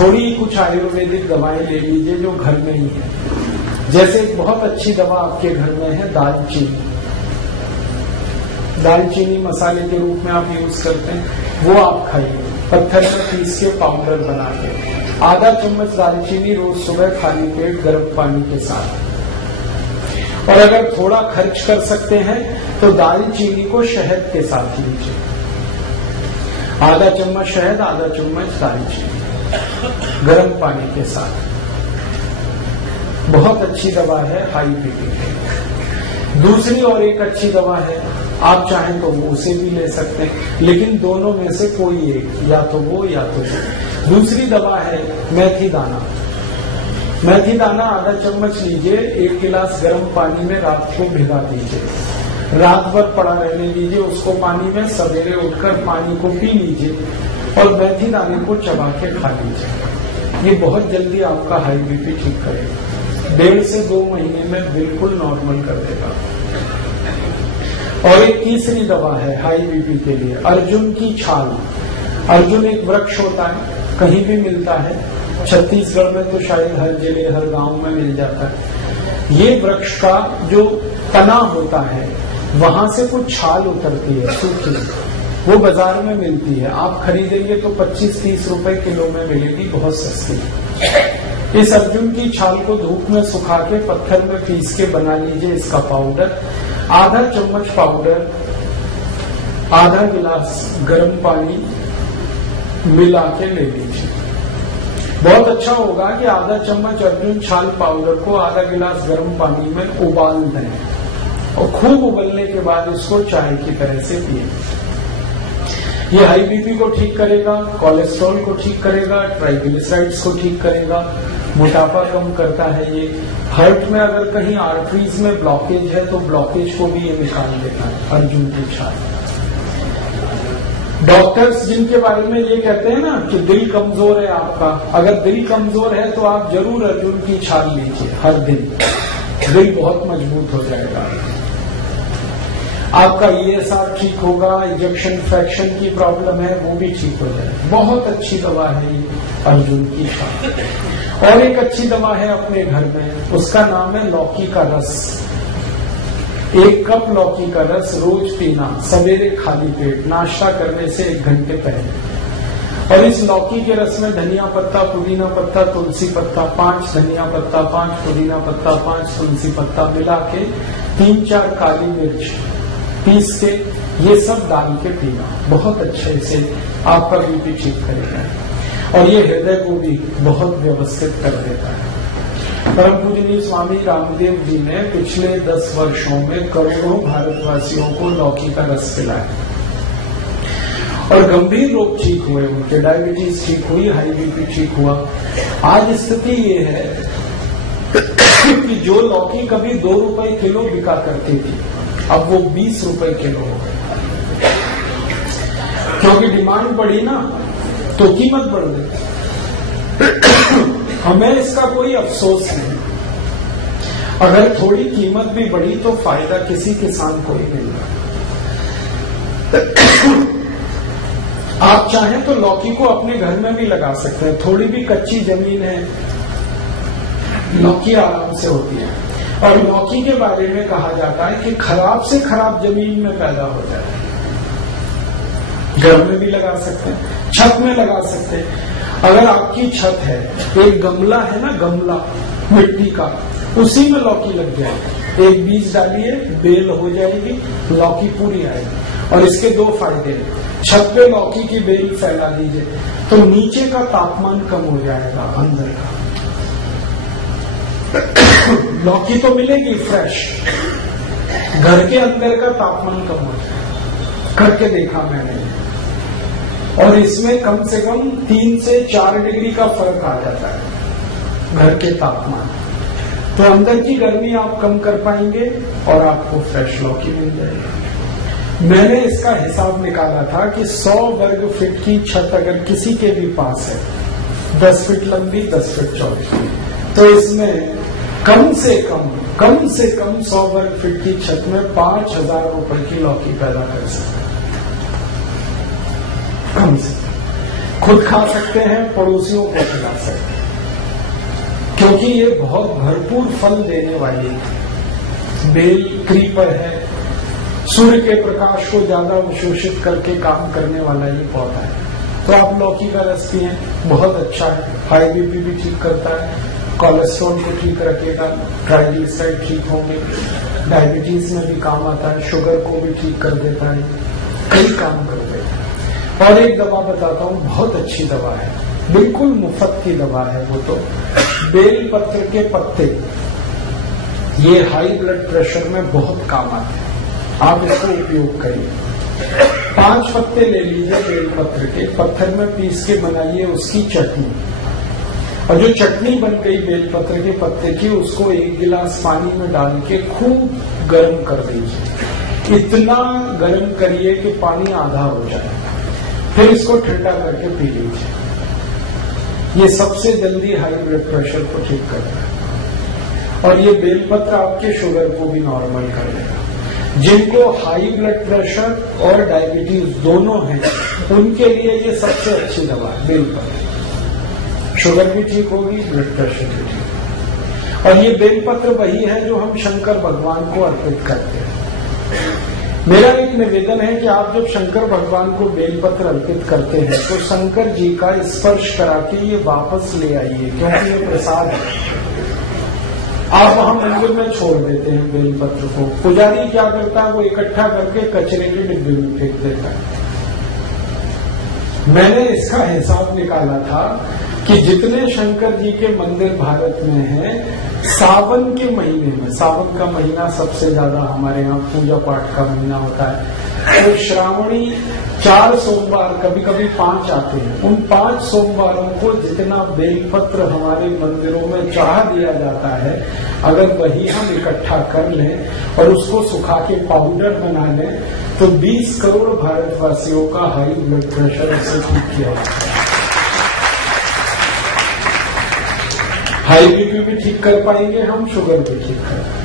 थोड़ी कुछ आयुर्वेदिक दवाएं ले लीजिए जो घर में ही है। जैसे एक बहुत अच्छी दवा आपके घर में है दालचीनी। दालचीनी मसाले के रूप में आप यूज करते हैं, वो आप खाइए पत्थर में पीस के पाउडर बना के। आधा चम्मच दालचीनी रोज सुबह खाली पेट गर्म पानी के साथ। और अगर थोड़ा खर्च कर सकते हैं तो दालचीनी को शहद के साथ लीजिए। आधा चम्मच शहद, आधा चम्मच दालचीनी गर्म पानी के साथ। बहुत अच्छी दवा है हाई बीपी की। दूसरी और एक अच्छी दवा है, आप चाहें तो वो उसे भी ले सकते हैं, लेकिन दोनों में से कोई एक, या तो वो या तो वो। दूसरी दवा है मेथी दाना। मेथी दाना आधा चम्मच लीजिए, 1 गिलास गर्म पानी में रात को भिगा दीजिए, रात भर पड़ा रहने दीजिए उसको पानी में। सवेरे उठकर पानी को पी लीजिए और मेथी दाने को चबा के खा लीजिए। ये बहुत जल्दी आपका हाई बीपी ठीक करेगा। 1.5 से 2 महीने में बिल्कुल नॉर्मल कर देगा। और एक तीसरी दवा है हाई बीपी के लिए, अर्जुन की छाल। अर्जुन एक वृक्ष होता है, कहीं भी मिलता है, छत्तीसगढ़ में तो शायद हर जगह हर गांव में मिल जाता है। ये वृक्ष का जो तना होता है वहां से कुछ छाल उतरती है सूखी, वो बाजार में मिलती है। आप खरीदेंगे तो 25-30 रुपए किलो में मिलेगी, बहुत सस्ती। इस अर्जुन की छाल को धूप में सुखा के पत्थर में पीस के बना लीजिए इसका पाउडर। आधा चम्मच पाउडर आधा गिलास गर्म पानी मिला के ले लीजिए। बहुत अच्छा होगा कि आधा चम्मच अर्जुन छाल पाउडर को आधा गिलास गर्म पानी में उबाल दें और खूब उबलने के बाद इसको चाय की तरह से पिए। ये हाई बीपी को ठीक करेगा, कोलेस्ट्रॉल को ठीक करेगा, ट्राइग्लिसराइड्स को ठीक करेगा, मोटापा कम करता है। ये हार्ट में अगर कहीं आर्टरीज में ब्लॉकेज है तो ब्लॉकेज को भी ये निकाल देता है अर्जुन की छाल। डॉक्टर्स जिनके बारे में ये कहते हैं ना कि दिल कमजोर है आपका, अगर दिल कमजोर है तो आप जरूर अर्जुन की छाल लीजिए हर दिन, दिल बहुत मजबूत हो जाएगा। आपका ESR ठीक होगा, इंजेक्शन फ्रैक्शन की प्रॉब्लम है वो भी ठीक हो जाएगी। बहुत अच्छी दवा है ये अर्जुन की छाल। और एक अच्छी दवा है अपने घर में, उसका नाम है लौकी का रस। 1 कप लौकी का रस रोज पीना, सवेरे खाली पेट, नाश्ता करने से 1 घंटे पहले। और इस लौकी के रस में धनिया पत्ता, पुदीना पत्ता, तुलसी पत्ता, 5 धनिया पत्ता, 5 पुदीना पत्ता, 5 तुलसी पत्ता मिला के 3-4 काली मिर्च पीस के ये सब डाल के पीना, बहुत अच्छे से आपका बीपी ठीक करेगा। और ये हृदय को भी बहुत व्यवस्थित कर देता है। परम पूजनीय स्वामी रामदेव जी ने पिछले 10 वर्षों में करोड़ों भारतवासियों को लौकी का रस पिलाया और गंभीर रोग ठीक हुए, उनके डायबिटीज ठीक हुई, हाई बीपी ठीक हुआ। आज स्थिति ये है कि जो लौकी कभी 2 रुपए किलो बिका करती थी अब वो 20 रुपए किलो हो गई, क्योंकि डिमांड बढ़ी ना तो कीमत बढ़ गई। हमें इसका कोई अफसोस नहीं, अगर थोड़ी कीमत भी बढ़ी तो फायदा किसी किसान को ही मिल रहा। आप चाहें तो लौकी को अपने घर में भी लगा सकते हैं, थोड़ी भी कच्ची जमीन है लौकी आराम से होती है। और लौकी के बारे में कहा जाता है कि खराब से खराब जमीन में पैदा हो जाए, घर में भी लगा सकते हैं, छत में लगा सकते हैं। अगर आपकी छत है, एक गमला है ना, गमला मिट्टी का, उसी में लौकी लग जाएगी, एक बीज डालिए, बेल हो जाएगी, लौकी पूरी आएगी। और इसके 2 फायदे हैं, छत पे लौकी की बेल फैला दीजिए तो नीचे का तापमान कम हो जाएगा, अंदर का लौकी तो मिलेगी फ्रेश, घर के अंदर का तापमान कम हो जाएगा, करके देखा मैंने। और इसमें कम से कम 3 से 4 डिग्री का फर्क आ जाता है घर के तापमान, तो अंदर की गर्मी आप कम कर पाएंगे और आपको फ्रेश लौकी मिल जाएगी। मैंने इसका हिसाब निकाला था कि 100 वर्ग फीट की छत अगर किसी के भी पास है, 10 फीट लंबी 10 फीट चौड़ी, तो इसमें कम से कम 100 वर्ग फीट की छत में 5,000 रुपए की लौकी पैदा कर सकते, कम से खुद खा सकते हैं, पड़ोसियों को खिला सकते हैं, क्योंकि ये बहुत भरपूर फल देने वाली है। बेल क्रीपर है, सूर्य के प्रकाश को ज्यादा अवशोषित करके काम करने वाला ये पौधा है। तो आप लौकी का रस पिए, बहुत अच्छा है, हाई बीपी भी ठीक करता है, कोलेस्ट्रॉल को ठीक रखेगा, ट्राइग्लिसराइड ठीक होंगे, डायबिटीज में भी काम आता है, शुगर को भी ठीक कर देता है, कई काम कर देता है। और एक दवा बताता हूँ, बहुत अच्छी दवा है, बिल्कुल मुफ्त की दवा है वो तो, बेल पत्र के पत्ते, ये हाई ब्लड प्रेशर में बहुत काम आते हैं, आप इसको उपयोग करिए। 5 पत्ते ले लीजिए बेल पत्र के, पत्थर में पीस के बनाइए उसकी चटनी, और जो चटनी बन गई बेल पत्र के पत्ते की, उसको 1 गिलास पानी में डाल के खूब गर्म कर दीजिए। इतना गर्म करिए कि पानी आधा हो जाए, फिर इसको ठंडा करके पी लीजिए। ये सबसे जल्दी हाई ब्लड प्रेशर को ठीक करता है, और ये बेलपत्र आपके शुगर को भी नॉर्मल कर देगा। जिनको हाई ब्लड प्रेशर और डायबिटीज दोनों हैं, उनके लिए ये सबसे अच्छी दवा है बेलपत्र। शुगर भी ठीक होगी, ब्लड प्रेशर भी ठीक होगी। और ये बेलपत्र वही है जो हम शंकर भगवान को अर्पित करते हैं। मेरा एक निवेदन है कि आप जब शंकर भगवान को बेलपत्र अर्पित करते हैं तो शंकर जी का स्पर्श करा के ये वापस ले आइए, क्योंकि ये प्रसाद है। आप वहां मंदिर में छोड़ देते हैं बेलपत्र को, पुजारी क्या करता है, वो इकट्ठा करके कचरे के डिब्बे में फेंक देता है। मैंने इसका हिसाब निकाला था कि जितने शंकर जी के मंदिर भारत में हैं, सावन के महीने में, सावन का महीना सबसे ज्यादा हमारे यहाँ पूजा पाठ का महीना होता है, तो श्रावणी 4 सोमवार, कभी कभी 5 आते हैं, उन 5 सोमवारों को जितना बेलपत्र हमारे मंदिरों में चढ़ा दिया जाता है, अगर वही हम इकट्ठा कर लें और उसको सुखा के पाउडर बना लें, तो 20 करोड़ भारतवासियों का हाई ब्लड प्रेशर इससे ठीक किया जाता है। हाई बीपी भी ठीक कर पाएंगे हम, शुगर भी ठीक कर पाएंगे।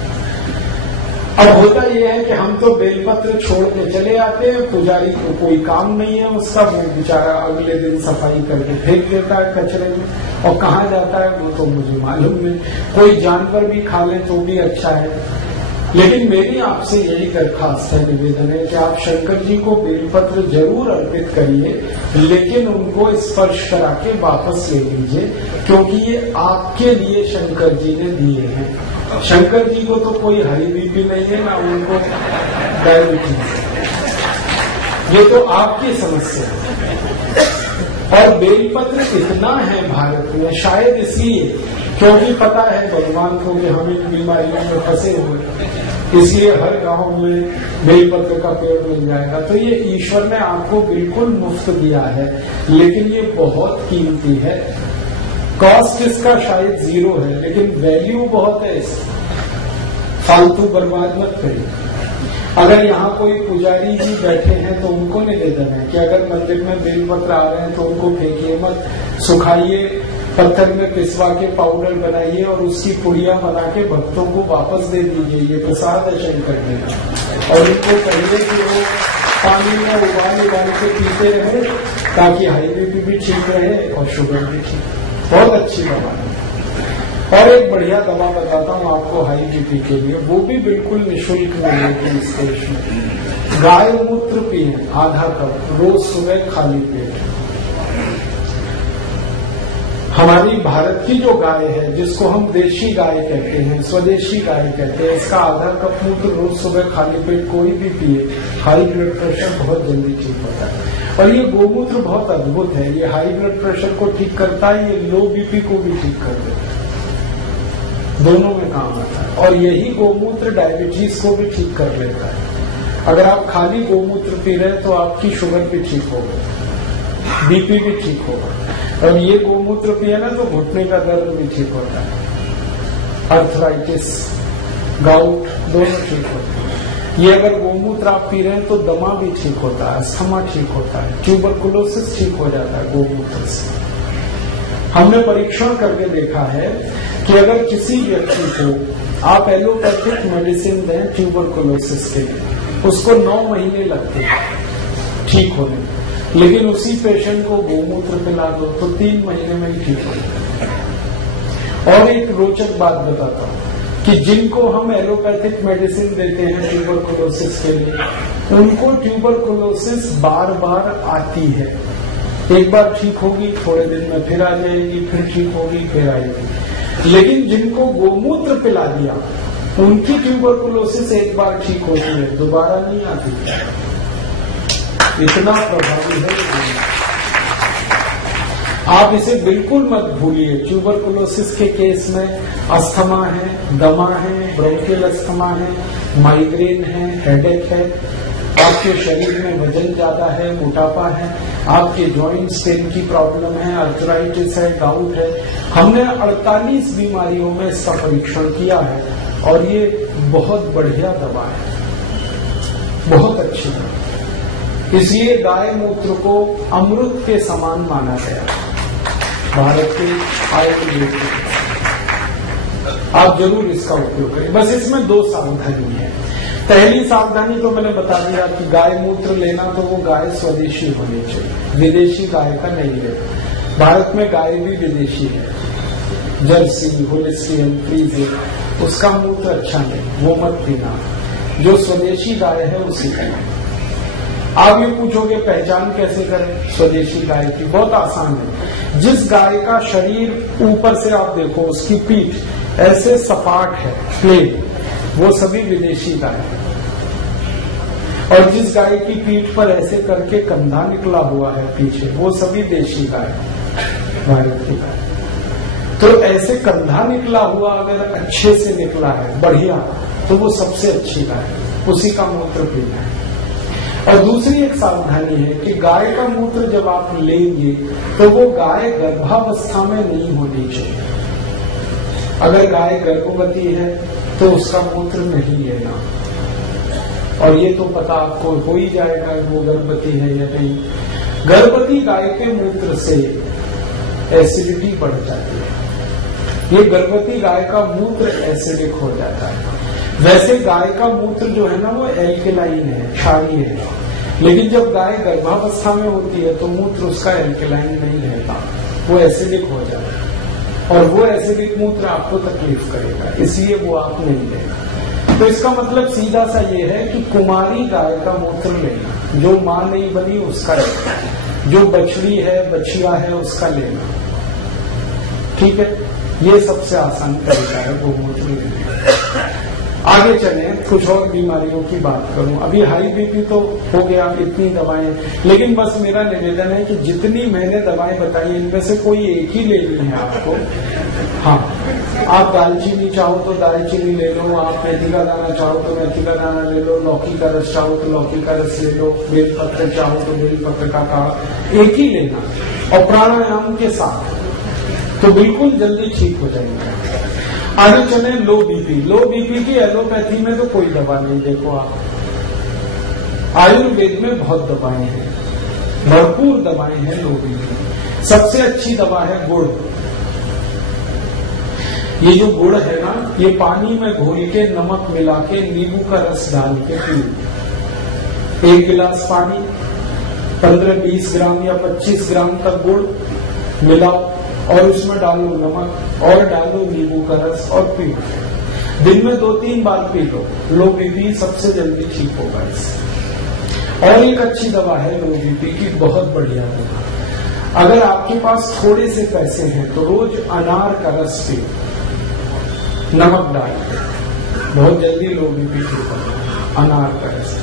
अब होता यह है कि हम तो बेलपत्र छोड़ के चले आते हैं, पुजारी को कोई काम नहीं है उसका, वो बेचारा अगले दिन सफाई करके फेंक देता है कचरे में, और कहाँ जाता है वो तो मुझे मालूम नहीं। कोई जानवर भी खा ले तो भी अच्छा है। लेकिन मेरी आपसे यही दरखास्त है, निवेदन है कि आप शंकर जी को बेलपत्र जरूर अर्पित करिए, लेकिन उनको स्पर्श करा के वापस ले लीजिए, क्योंकि ये आपके लिए शंकर जी ने दिए हैं। शंकर जी को तो कोई हाई बीपी नहीं है, ना उनको डायबिटीज, ये तो आपकी समस्या है। और बेलपत्र इतना है भारत में, शायद इसलिए क्योंकि पता है भगवान को कि हम इन बीमारियों में फंसे हुए, इसलिए हर गांव में बेलपत्र का पेड़ मिल जाएगा। तो ये ईश्वर ने आपको बिल्कुल मुफ्त दिया है, लेकिन ये बहुत कीमती है। कॉस्ट इसका शायद 0 है, लेकिन वैल्यू बहुत है इसकी। फालतू बर्बाद मत करिए। अगर यहाँ कोई पुजारी जी बैठे हैं तो उनको निवेदन है कि अगर मंदिर में बेलपत्र आ रहे हैं तो उनको फेंकिए मत, सुखाइए, पत्थर में पिसवा के पाउडर बनाइए और उसकी पुड़िया बना के भक्तों को वापस दे दीजिए। ये प्रसाद है शंकर जी का, और उनको कहिए कि वो पानी में उबाल के पीते रहे, ताकि हाई बीपी भी ठीक रहे और शुगर भी ठीक। बहुत अच्छी दवा है। और एक बढ़िया दवा बताता हूँ आपको हाई बीपी के लिए, वो भी बिल्कुल निःशुल्क मिलेगी इस देश में। गाय मूत्र पिए आधा कप रोज सुबह खाली पेट। हमारी भारत की जो गाय है, जिसको हम देशी गाय कहते हैं, स्वदेशी गाय कहते हैं, इसका आधा कप मूत्र रोज सुबह खाली पेट कोई भी पिए, हाई ब्लड प्रेशर बहुत जल्दी ठीक होता है। और ये गोमूत्र बहुत अद्भुत है, ये हाई ब्लड प्रेशर को ठीक करता है, ये लो बीपी को भी ठीक कर देता है, दोनों में काम आता है। और यही गोमूत्र डायबिटीज को भी ठीक कर लेता है। अगर आप खाली गोमूत्र पी रहे हैं तो आपकी शुगर भी ठीक होगा, बीपी भी ठीक होगा। और ये गोमूत्र पिए ना तो घुटने का दर्द भी ठीक होता है, अर्थराइटिस, गाउट दोनों ठीक होते हैं। ये अगर गोमूत्र आप पी रहे हैं तो दमा भी ठीक होता है, अस्थमा ठीक होता है, ट्यूबरकुलोसिस ठीक हो जाता है गोमूत्र से। हमने परीक्षण करके देखा है कि अगर किसी व्यक्ति को आप एलोपैथिक मेडिसिन दें ट्यूबरकुलोसिस के लिए, उसको 9 महीने लगते हैं ठीक होने, लेकिन उसी पेशेंट को गोमूत्र पिला दो तो 3 महीने में ही ठीक हो जाए। और एक रोचक बात बताता हूँ कि जिनको हम एलोपैथिक मेडिसिन देते हैं ट्यूबरकुलोसिस के लिए, उनको ट्यूबरकुलोसिस बार बार आती है। एक बार ठीक होगी, थोड़े दिन में फिर आ जाएगी, फिर ठीक होगी, फिर आएगी। लेकिन जिनको गोमूत्र पिला दिया, उनकी ट्यूबरकुलोसिस एक बार ठीक होती है, दोबारा नहीं आती। इतना प्रभावी है। आप इसे बिल्कुल मत भूलिए। ट्यूबरकुलोसिस के केस में अस्थमा है, दमा है, ब्रोंकियल अस्थमा है, माइग्रेन है, हेडेक है, आपके शरीर में वजन ज्यादा है, मोटापा है, आपके जॉइंट्स पेन की प्रॉब्लम है, आर्थराइटिस है, गाउट है। हमने 48 बीमारियों में इसका परीक्षण किया है और ये बहुत बढ़िया दवा है, बहुत अच्छी दवा। इसलिए गाय मूत्र को अमृत के समान माना गया भारत के आयुर्वेद। आप जरूर इसका उपयोग करें। बस इसमें 2 सावधानी है। पहली सावधानी तो मैंने बता दिया कि गाय मूत्र लेना तो वो गाय स्वदेशी होनी चाहिए, विदेशी गाय का नहीं लेना। भारत में गाय भी विदेशी है, जर्सी, होलिस्टियन, फ्रीजियन, उसका मूत्र अच्छा नहीं, वो मत पीना। जो स्वदेशी गाय है उसी का। आप ये पूछोगे पहचान कैसे करें स्वदेशी गाय की? बहुत आसान है। जिस गाय का शरीर ऊपर से आप देखो, उसकी पीठ ऐसे सपाट है, प्लेन, वो सभी विदेशी गाय है। और जिस गाय की पीठ पर ऐसे करके कंधा निकला हुआ है पीछे, वो सभी देशी गाय, भारत की गाय। तो ऐसे कंधा निकला हुआ अगर अच्छे से निकला है, बढ़िया, तो वो सबसे अच्छी गाय, उसी का मूत्र पीना है। और दूसरी एक सावधानी है कि गाय का मूत्र जब आप लेंगे तो वो गाय गर्भावस्था में नहीं होनी चाहिए। अगर गाय गर्भवती है तो उसका मूत्र नहीं लेना। और ये तो पता आपको हो ही जाएगा वो गर्भवती है या नहीं। गर्भवती गाय के मूत्र से एसिडिटी बढ़ जाती है। ये गर्भवती गाय का मूत्र एसिडिक हो जाता है। वैसे गाय का मूत्र जो है ना वो एल्केलाइन है, क्षारीय है। लेकिन जब गाय गर्भावस्था में होती है तो मूत्र उसका एल्केलाइन नहीं रहता, वो एसिडिक हो जाता है। और वो एसिडिक मूत्र आपको तकलीफ करेगा, इसलिए वो आप नहीं लेना। तो इसका मतलब सीधा सा ये है कि कुमारी गाय का मूत्र लेना, जो मां नहीं बनी उसका लेना, जो बछड़ी है, बछिया है, उसका लेना। ठीक है, ये सबसे आसान तरीका है गोमूत्र लेने। आगे चले, कुछ और बीमारियों की बात करूं। अभी हाई बीपी तो हो गया, इतनी दवाएं, लेकिन बस मेरा निवेदन है कि जितनी मैंने दवाएं बताई इनमें से कोई एक ही लेनी है आपको। हाँ, आप दालचीनी चाहो तो दालचीनी ले लो, आप मेथी का दाना चाहो तो मेथी का दाना ले लो, लौकी का रस चाहो तो लौकी का रस ले लो, बेलपत्र चाहो तो बेलपत्र का काढ़ा, एक ही लेना और प्राणायाम के साथ, तो बिल्कुल जल्दी ठीक हो जाएंगे। आगे चले, लो बीपी। लो बीपी की एलोपैथी में तो कोई दवा नहीं। देखो आप, आयुर्वेद में बहुत दवाएं हैं, भरपूर दवाएं हैं लो बीपी। सबसे अच्छी दवा है गुड़। ये जो गुड़ है ना, ये पानी में घोल के नमक मिला के नींबू का रस डाल के पियो। 1 गिलास पानी, 15-20 ग्राम या 25 ग्राम तक गुड़ मिलाओ और उसमें डालो नमक और डालो नींबू का रस और पियो। दिन में 2-3 बार पी लो, लो बीपी सबसे जल्दी ठीक होगा इससे। और एक अच्छी दवा है लो बीपी की, बहुत बढ़िया दवा। अगर आपके पास थोड़े से पैसे हैं तो रोज अनार का रस पियो, नमक डाल के, बहुत जल्दी लो बीपी ठीक होगा। अनार का रस,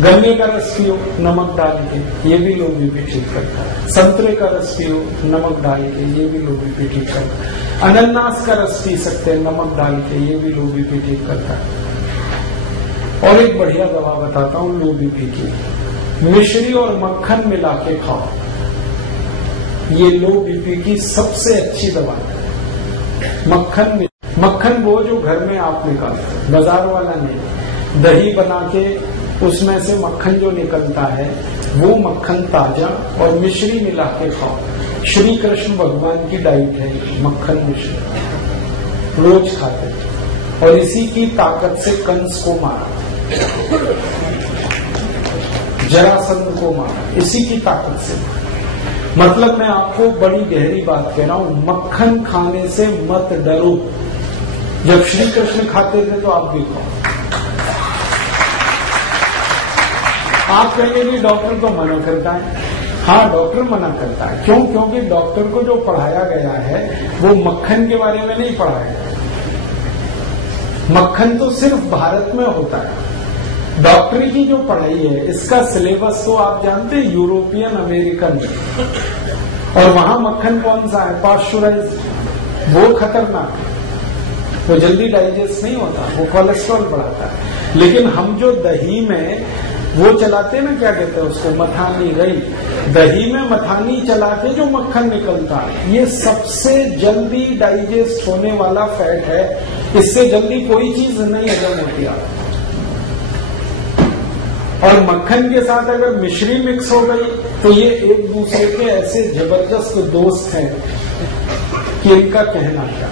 गन्ने का रस पियो नमक डाल के, ये भी लो बीपी ठीक करता है। संतरे का रस पियो नमक डाल के, ये भी लो बीपी ठीक करता है। अनानास का रस पी सकते हैं नमक डाल के, ये भी लो बीपी ठीक करता है। और एक बढ़िया दवा बताता हूँ लो बीपी की, मिश्री और मक्खन मिला के खाओ। ये लो बीपी की सबसे अच्छी दवा है। मक्खन वो जो घर में आप निकालते, बाजार वाला नहीं। दही बना के उसमें से मक्खन जो निकलता है वो मक्खन ताजा, और मिश्री मिला के खाओ। श्री कृष्ण भगवान की डाइट है मक्खन मिश्री, रोज खाते, और इसी की ताकत से कंस को मारा। जरासंध को मारा, इसी की ताकत से मारा। मतलब मैं आपको बड़ी गहरी बात कह रहा हूं, मक्खन खाने से मत डरो। जब श्री कृष्ण खाते थे तो आप भी खाओ। आप कहेंगे कि डॉक्टर तो मना करता है। हाँ, डॉक्टर मना करता है। क्यों? क्योंकि डॉक्टर को जो पढ़ाया गया है वो मक्खन के बारे में नहीं पढ़ाया गया। मक्खन तो सिर्फ भारत में होता है। डॉक्टरी की जो पढ़ाई है इसका सिलेबस तो आप जानते हैं, यूरोपियन अमेरिकन, और वहां मक्खन कौन सा है? पाश्चराइज। वो खतरनाक है, वो जल्दी डाइजेस्ट नहीं होता, वो कोलेस्ट्रॉल बढ़ाता है। लेकिन हम जो दही में वो चलाते हैं ना, क्या कहते हैं उसको, मथानी, रही, दही में मथानी चला के जो मक्खन निकलता है, ये सबसे जल्दी डाइजेस्ट होने वाला फैट है। इससे जल्दी कोई चीज नहीं हजम होती आप। और मक्खन के साथ अगर मिश्री मिक्स हो गई तो ये एक दूसरे के ऐसे जबरदस्त दोस्त हैं कि इनका कहना क्या।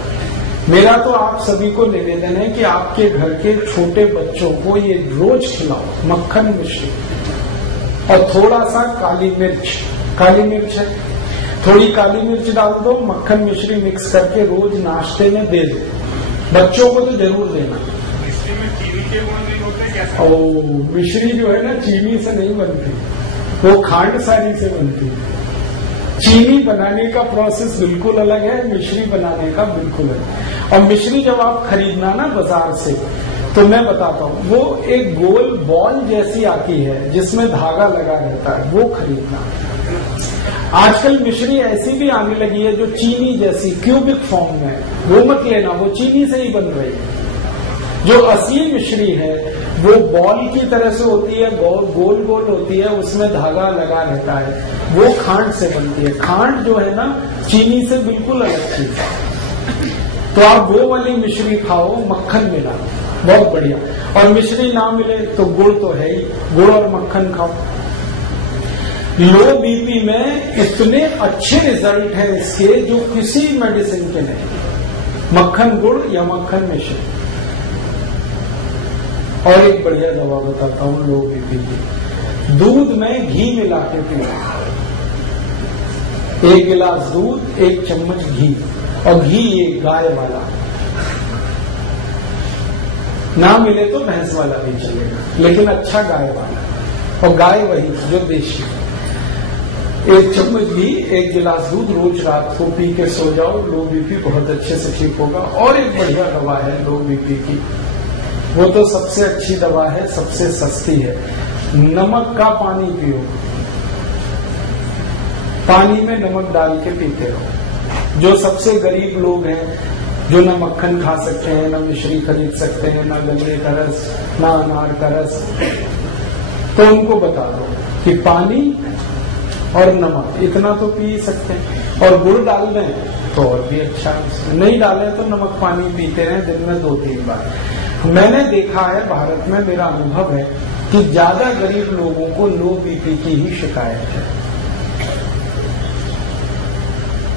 मेरा तो आप सभी को निवेदन है कि आपके घर के छोटे बच्चों को ये रोज खिलाओ, मक्खन मिश्री और थोड़ा सा काली मिर्च। काली मिर्च है, थोड़ी काली मिर्च डाल दो, मक्खन मिश्री मिक्स करके रोज नाश्ते में दे दो। बच्चों को तो जरूर देना। ओ, मिश्री जो है ना चीनी से नहीं बनती, वो खांड सारी से बनती है। चीनी बनाने का प्रोसेस बिल्कुल अलग है, मिश्री बनाने का बिल्कुल अलग। और मिश्री जब आप खरीदना ना बाजार से, तो मैं बताता हूँ, वो एक गोल बॉल जैसी आती है जिसमें धागा लगा रहता है, वो खरीदना। आजकल मिश्री ऐसी भी आने लगी है जो चीनी जैसी क्यूबिक फॉर्म में, वो मत लेना, वो चीनी से ही बन रही है। जो असली मिश्री है वो बॉल की तरह से होती है, गोल गोल होती है, उसमें धागा लगा रहता है, वो खांड से बनती है। खांड जो है ना चीनी से बिल्कुल अलग चीज है। तो आप वो वाली मिश्री खाओ, मक्खन मिला, बहुत बढ़िया। और मिश्री ना मिले तो गुड़ तो है ही, गुड़ और मक्खन खाओ। लो बीपी में इतने अच्छे रिजल्ट हैं इसके जो किसी मेडिसिन के नहीं। मक्खन गुड़ या मक्खन मिश्री। और एक बढ़िया दवा बताता हूं लो बीपी की। दूध में घी मिला के पियो, 1 गिलास दूध, 1 चम्मच घी, और घी ये गाय वाला, ना मिले तो भैंस वाला भी चलेगा, लेकिन अच्छा गाय वाला। और गाय वही जो देशी। 1 चम्मच घी, 1 गिलास दूध, रोज रात को पी के सो जाओ, लो बीपी बहुत अच्छे से ठीक होगा। और एक बढ़िया दवा है लो बीपी की, वो तो सबसे अच्छी दवा है, सबसे सस्ती है। नमक का पानी पियो, पानी में नमक डाल के पीते रहो। जो सबसे गरीब लोग हैं, जो ना मक्खन खा सकते हैं, ना मिश्री खरीद सकते हैं, ना गन्ने का रस, ना अनार का रस, तो उनको बता दो कि पानी और नमक इतना तो पी सकते हैं। और गुड़ डाल दें तो और भी अच्छा। नहीं डालें तो नमक पानी पीते हैं दिन में 2-3 बार। मैंने देखा है भारत में, मेरा अनुभव है कि ज्यादा गरीब लोगों को लो बीपी की ही शिकायत है।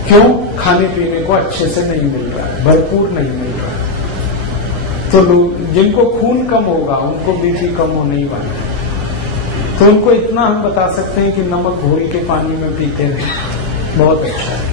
क्यों? खाने पीने को अच्छे से नहीं मिल रहा है, भरपूर नहीं मिल रहा है। तो लोग जिनको खून कम होगा उनको बीपी कम होने ही वाला है। तो उनको इतना हम बता सकते हैं कि नमक घोल के पानी में पीते हैं, बहुत अच्छा है।